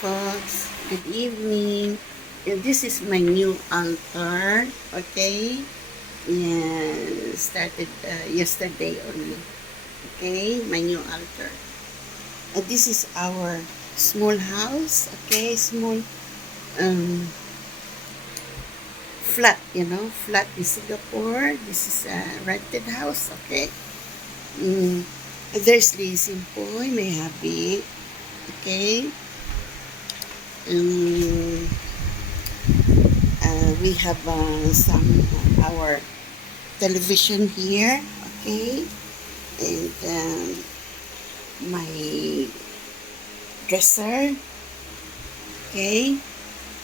folks. Good evening. And this is my new altar. Okay? Yeah, started yesterday only. Okay? My new altar. This is our small house. Okay? Small flat, flat in Singapore. This is a rented house. Okay? Mm, there's Lizzie Poy, my hubby. Okay? Um, we have some our television here, okay, and my dresser, okay,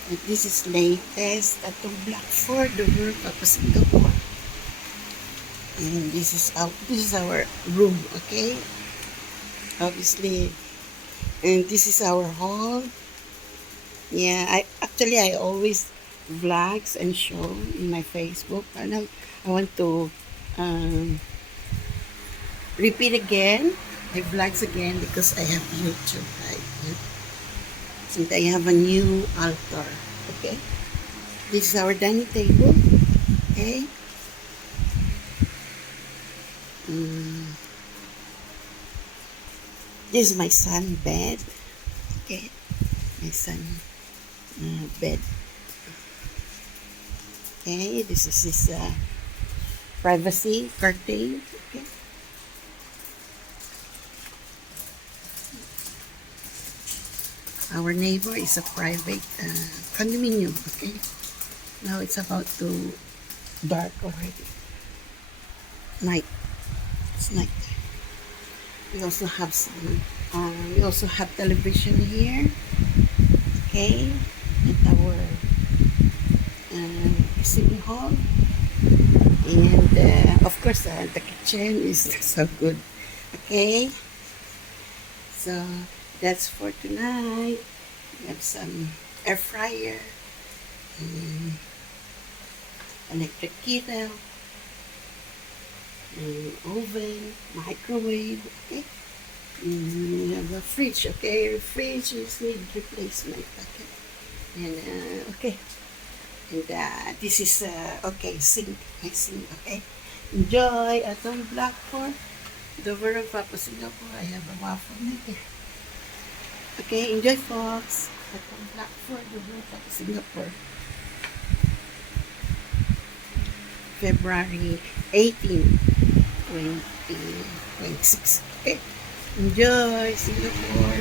and this is latest atong Blackford, the work of Singapore, and this is our room, okay, obviously, and this is our hall. Yeah, I always vlogs and show in my Facebook. And I want to um, repeat again my vlogs again because I have YouTube, right? Yeah. Since I have a new altar. Okay. This is our dining table. Okay. Um, this is my son bed. Okay. My son bed. Okay, this is his privacy curtain. Okay. Our neighbor is a private condominium. Okay. Now it's about to dark already. Night. It's night. We also have some. We also have television here. Okay. At our city hall. And of course, the kitchen is so good. Okay, so that's for tonight. We have some air fryer, electric kettle, oven, microwave. Okay, we have a fridge. Okay, fridge is need replacement. Okay, and okay. And this is, okay, sink. I sink, okay? Enjoy atong Blackford. The world of Papa Singapore. I have a waffle maker. Okay, enjoy folks. Atong Blackford, the world of Papa Singapore. February 18, 2026. Okay, enjoy Singapore.